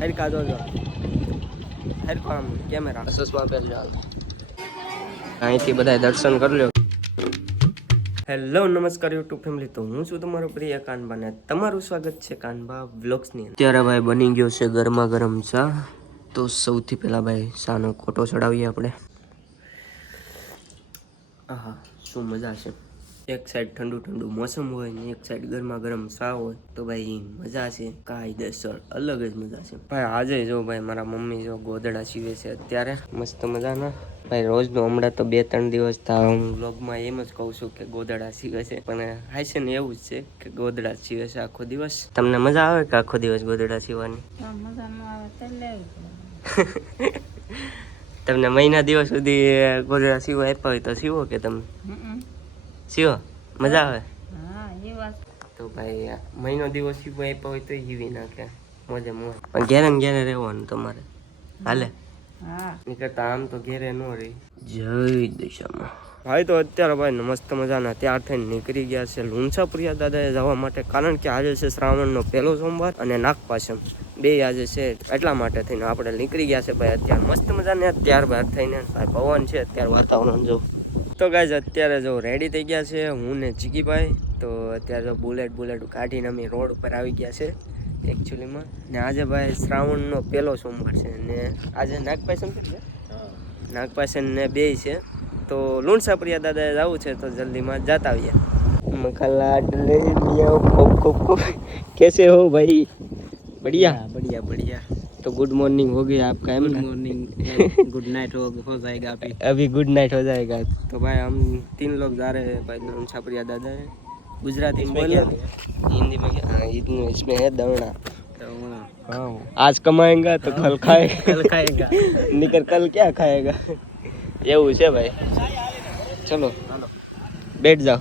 હરકા જોજો હરકો આમ કેમેરા ચશ્મા પહેરજો અહીંથી બધા દર્શન કરી લો. હેલો નમસ્કાર યુટ્યુબ ફેમિલી, તો હું છું તમારો પ્રિય કાનબા ને તમારું સ્વાગત છે કાનબા વ્લોગ્સની. અત્યારે ભાઈ બની ગયો છે ગરમા ગરમ ચા. તો સૌથી પહેલા ભાઈ ચાનો કોટો ચડાવીએ આપણે. આહા શું મજા છે. એક સાઈડ ઠંડુ ઠંડુ મોસમ હોય ને એક સાઈડ ગરમા ગરમ ચા હોય તો ભાઈ મજા છે કાયદેસર અલગ જ મજા છે ભાઈ. આજે જો ભાઈ મારા મમ્મી જો ગોદડા સીવે છે અત્યારે મસ્ત મજાના. ભાઈ રોજનું હમણાં તો 2-3 દિવસ થાય હું વ્લોગમાં એમ જ કહું છું કે ગોદડા સીવે છે, પણ હાય છે ને એવું જ છે કે ગોદડા સીવે છે આખો દિવસ. તમને મજા આવે કે આખો દિવસ ગોદડા સીવવાની? તમને મહિના દિવસ સુધી ગોદડા સીવા આપ્યા હોય તો સીવો કે તમે સીવો? મજા આવે? તો ભાઈ મહિનો દિવસ સીવા આપ્યા હોય તો સીવી નાખે મોજે મોજ. પણ ઘેરે ને ઘેરે રહેવાનું તમારે હાલે? નીકળતા આમ તો ઘેરે ન રહી. જય દિશામાં ભાઈ. તો અત્યારે ભાઈ મસ્ત મજાના તૈયાર થઈને નીકળી ગયા છે લુણસાપુરિયા દાદાએ જવા માટે, કારણ કે આજે છે શ્રાવણનો પહેલો સોમવાર અને નાગપાંચમ બે આજે છે, એટલા માટે થઈને આપણે નીકળી ગયા છે ભાઈ. અત્યારે મસ્ત મજાને ત્યારબાદ થઈને ભાઈ પવન છે અત્યારે વાતાવરણ જો. તો ગાઈઝ અત્યારે જો રેડી થઈ ગયા છે હું ને ચીકીભાઈ. તો અત્યારે જો બુલેટ કાઢીને અમે રોડ ઉપર આવી ગયા છે એકચ્યુઅલીમાં. ને આજે ભાઈ શ્રાવણનો પહેલો સોમવાર છે ને આજે નાગપાંચમ છે. નાગપાંચમ ને બે છે તો લુણસાપુરિયા દાદાએ જવું છે તો જલ્દીમાં જાતા આવીએ. મખલાટ ले लिया खूब कैसे हो भाई? बढ़िया बढ़िया बढ़िया. तो गुड मॉर्निंग हो गई आपका? है गुड मॉर्निंग गुड नाइट हो जाएगा अभी गुड नाइट हो जाएगा. तो भाई हम 3 लोग जा रहे हैं भाई લુણસાપુરિયા दादा है. गुजराती में बोलो, हिंदी में क्या? हाँ इसमें है दवड़ा. हाँ आज कमाएगा तो कल खाएगा निकल कल क्या खाएगा એવું છે ભાઈ. ચલો બેઠ જાઓ.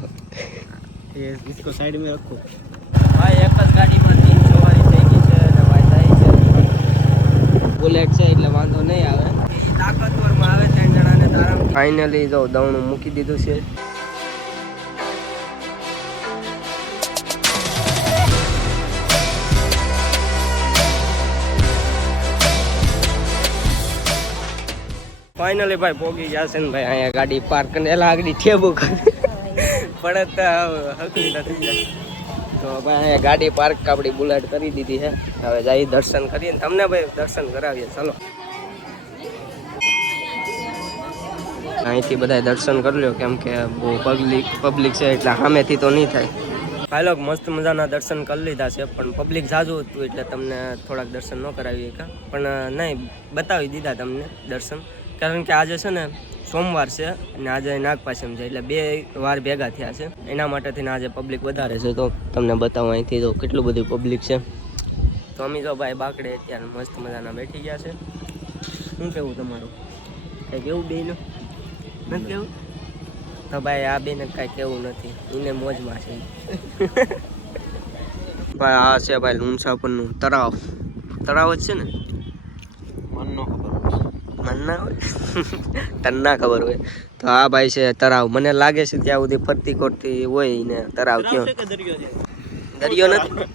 ये इसको साइड में रखो भाई. એક જ ગાડીમાં 3 સવારી થઈ ગઈ છે અને ભાઈ જાય છે બુલેટ છે એટલે વાંધો નહીં આવે. તાકતવરમાં આવે 3 જણાને આરામથી. ફાઇનલી જો દવણું મૂકી દીધું છે. ફાઇનલી ભાઈ પોગી ગયા છે ને ભાઈ. અહીંયા ગાડી પાર્ક કરીને એલા આગળ ઠેબુ કરી પડત હકલી નથી જાય. તો ભાઈ અહીંયા ગાડી પાર્ક આપણી બુલેટ કરી દીધી છે. હવે જઈ દર્શન કરીએ ને તમને ભાઈ દર્શન કરાવીએ. ચાલો અહીંથી બધા દર્શન કરી લો, કેમ કે બહુ પબ્લિક છે એટલે સામેથી તો નહીં થાય. ભાઈ લોક મસ્ત મજાના દર્શન કરી લીધા છે, પણ પબ્લિક જાજુ હતું એટલે તમને થોડાક દર્શન ન કરાવીએ કા, પણ નહીં બતાવી દીધા તમને દર્શન. કારણ કે આજે છે ને સોમવાર છે અને આજે નાગપાંચમ છે એટલે 2 વાર ભેગા થયા છે, એના માટે થઈને આજે પબ્લિક વધારે છે. તો તમને બતાવો અહીંથી જો કેટલું બધું પબ્લિક છે. તો અમે જો ભાઈ બાકડે અત્યારે મસ્ત મજાના બેઠી ગયા છે. શું કેવું તમારું? કંઈ કેવું બેનું નથી કેવું? તો ભાઈ આ બેને કાંઈ કેવું નથી, એને મોજમાં છે ભાઈ. આ છે ભાઈ લુણસાપુરનું તળાવ જ છે ને? મન ના હોય તને ના ખબર હોય તો આ ભાઈ છે તળાવ. મને લાગે છે ત્યાં સુધી ફરતી ખોરતી હોય ને તળાવ. કયો દરિયો નથી?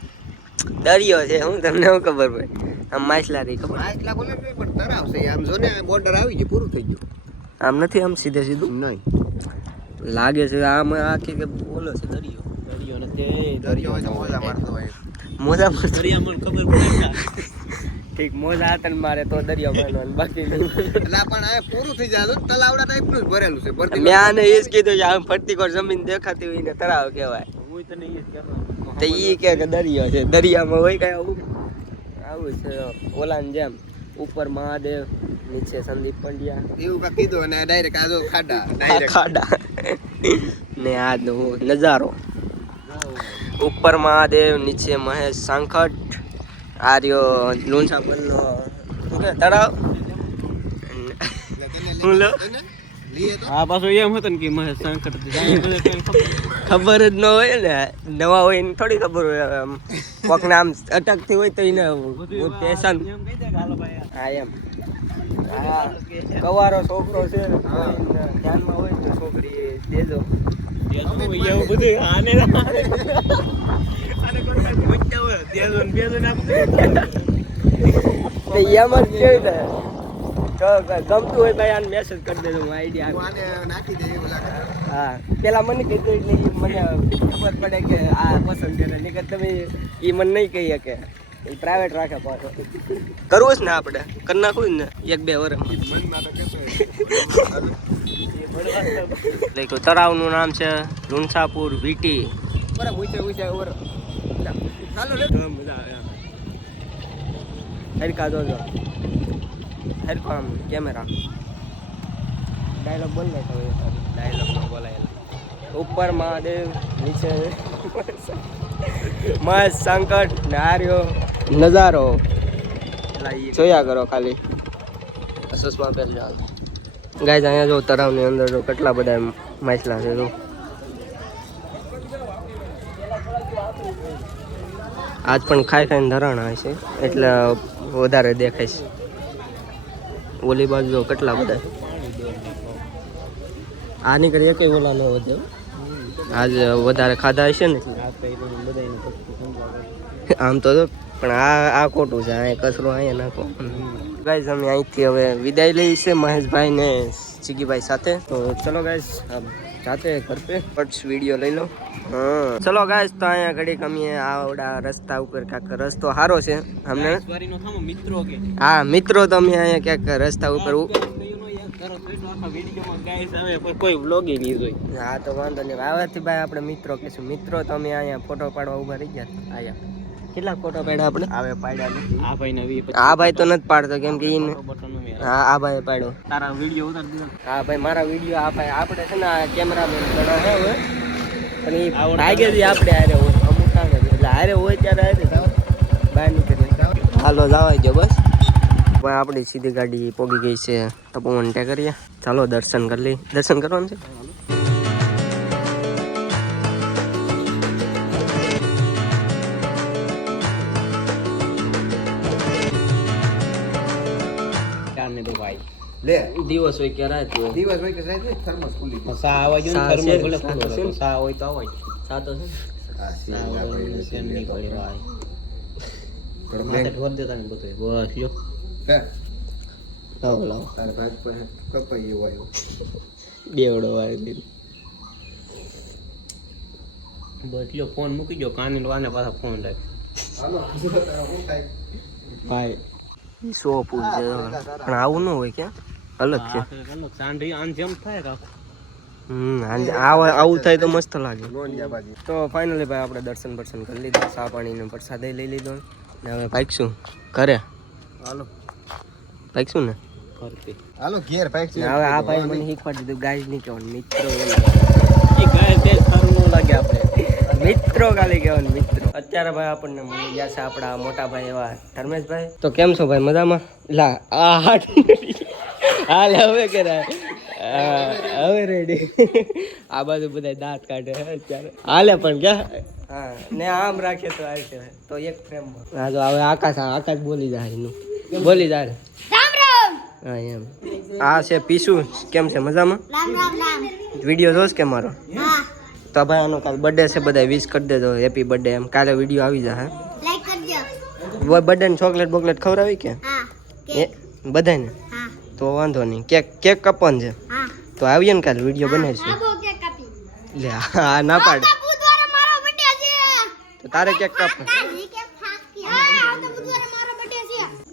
દરિયો છે. હું તમને શું ખબર ભાઈ? આમ માછલારી ખબર? માછલા બોલે પણ તળાવ છે. આમ જો ને બોર્ડર આવી ગયું, પૂરું થઈ ગયું. આમ નથી, આમ સીધે સીધું નહીં લાગે છે. આમ આખી કે બોલો છે દરિયો નથી. દરિયો મોજા મારતો હોય. મોજા મારતો દરિયામાં ખબર પડે. ઠીક મોજા હાથન મારે તો દરિયો મારવાનો, બાકી એટલે પણ આ પૂરું થઈ જાય તો તલાવડા ટાઈપનું જ ભરેલું છે. મેં આને એ જ કીધું છે આમ ફરતી કોર જમીન દેખાતી હોય ને તળાવ કહેવાય. હું તને એ જ કહેતો તો ઈ કે દરિયો છે. દરિયામાં હોય કઈ આવું છે ઓલાન જેમ ઉપર મહાદેવ નીચે સંદીપ પંડ્યા એવું કા કીધું અને ડાયરેક્ટ આજો ખાડા ને આ નજારો. ઉપર મહાદેવ નીચે મહેશ સાંખટ. આર્યો લુણસાપુરનો તળાવ. હા પાછું એમ હતું ને કે મહેશ સાંખટ ખબર જ ન હોય ને, નવા હોય ને થોડી ખબર હોય. કોક નામ અટકતી હોય તો એને પેશન. હા એમ હા કવારો છોકરો છે ધ્યાનમાં હોય તો છોકરી દેજો. એવું બધું આને એમ જ કેવી ને તો ગમતું હોય ભાઈ આને મેસેજ કરી દેજો હું આઈડિયા નાખી દે. હા પેલા મને કહી દો એટલે મને ખબર પડે કે આ પસંદ છે ને કે તમે એ મને નહીં કહીએ કે એ પ્રાઇવેટ રાખે પાછો કરવું જ ને આપણે કરી નાખવું ને 1-2 વર્ષ. તળાવનું નામ છે લુણસાપુર વીટી. બરાબર ઊંચે ઓર ચાલો લે મજા આવે. હેરકા જોજો હેરકો આમ કેમેરા ડાયલોગ બોલ ને તો ડાયલોગ ન બોલાયેલા. ઉપર મહાદેવ નીચે મસ્ત સંકટ ને આર્યો નજારો જોયા કરો ખાલી. સસમા પહેલ જાવ ગાઈસ અહીંયા જો તળાવની અંદર જો કેટલા બધા માછલા છે જો. આજ પણ ખાઈને ધરાણા છે એટલે વધારે દેખાય છે. ઓલી બાજુ જો કેટલા બધા આ નીકળી એક ઓલા ન વધે આજ વધારે ખાધા હશે ને આમ તો પણ આ ખોટું છે. અહીંયા કચરો અહીંયા નાખો. ગાઈસ અમે અહીંથી હવે વિદાય લઈ છે મહેશભાઈ ને ચીકીભાઈ સાથે. તો ચલો ગાઈસ જાતે ઘર પે ફર્સ્ટ વિડીયો લઈ લો. હા ચલો ગાઈસ તો અહીંયા ઘડીક અમે આવડા રસ્તા ઉપર ક્યાંક રસ્તો સારો છે અમને મિત્રો કે હા મિત્રો તો અમે અહીંયા ક્યાંક રસ્તા ઉપર કોઈ વ્લોગી નહીં જોઈ. હા તો વાંધો નહીં આવાથી ભાઈ આપણે મિત્રો કહેશું. મિત્રો તો અમે અહીંયા ફોટો પાડવા ઉભા રહી ગયા આયા. કેટલા ફોટો પાડ્યા આપણે આવે પાડ્યા આ ભાઈ આ ભાઈ તો નથી પાડતો કેમ કે હા આ ભાઈ પાડ્યો. તારા વિડીયો ઉતારી દીધો. હા ભાઈ મારા વિડીયો આ ભાઈ આપણે છે ને કેમેરામેન ઘણા હે હવે પણ એ ભાગે જ આપણે હારે હોય અમુક કામ એટલે હારે હોય ત્યારે હારે બહાર નીકળી હાલો જવાય જો બસ. ભાઈ આપણી સીધી ગાડી પોગી ગઈ છે તપોવન ટેકરીએ. ચાલો દર્શન કરી લઈ. દર્શન કરવાનું છે. દિવસ હોય કે રાત હોય. દિવસ હોય કે રાત હોય થર્મસ ખુલી સા આવવા જો થર્મસ ભલે ખુલ્લો સા હોય તો આવાય. સા તો છે હા સા હોય સેમ ની ગળી ભાઈ થોડો માથે ઢોર દેતા ને બધું બસ યો હે લાવ લાવ તારે ભાગ પર કપાઈ આવ્યો બેવડો વાળી બસ યો ફોન મૂકી ગયો કાની વાને પાછા ફોન લાગ હાલો હું થાય ભાઈ સો પૂછ પણ આવું ન હોય ક્યાં અલગ છે સાંઢી આન જેમ થાય કાકો. આવું થાય તો મસ્ત લાગે. તો ફાઇનલી ભાઈ આપણે દર્શન કરી લીધા. ચા પાણીનો પ્રસાદ લઈ લીધો ને હવે ભાગશું ઘરે. હાલો ભાગશું ને હાલો ઘેર ભાગશું. હવે આ ભાઈ મને શીખવાડી દીધું ગાય નહીં કહેવાનું મિત્રો ગાય તે સારું ન લાગે આપણે મિત્રો ખાલી કહેવાનું મિત્રો. અત્યારે ભાઈ આપણને મળી ગયા છે આપણા મોટા ભાઈ એવા ધર્મેશભાઈ. તો કેમ છો ભાઈ મજામાં? લા આ હાલ હવે કે હવે રેડી. આ બાજુ બધા દાંત કાઢે અત્યારે હાલે પણ ક્યાં હા ને આમ રાખે તો આવશે તો એક ફ્રેમમાં. હા તો હવે આકાશ બોલી જાય એનું બોલી જાય. હા એમ આ છે પીસુ. કેમ છે મજામાં? વિડીયો જોશ કે મારો? તો ભાઈ આનો કાલે બર્થડે છે બધા વિશ કરી દેજો હેપી બર્થડે એમ. કાલે વિડીયો આવી જાય બર્થડે ને ચોકલેટ બોકલેટ ખવડાવી કે બધાને તો વાંધો નહીં. કેક કપવાનું છે તો આવીએ ને કાલે વિડીયો બનાવીશું. લે હા ના પાડ તો તારે કેક કાપ.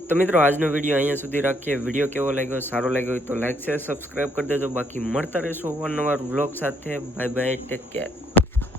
તો મિત્રો આજનો વિડીયો અહીંયા સુધી રાખીએ. વિડીયો કેવો લાગ્યો સારો લાગ્યો હોય તો લાઈક શેર સબસ્ક્રાઈબ કરી દેજો. બાકી મળતા રહેશો અવારનવાર વ્લોગ સાથે. Bye bye take care.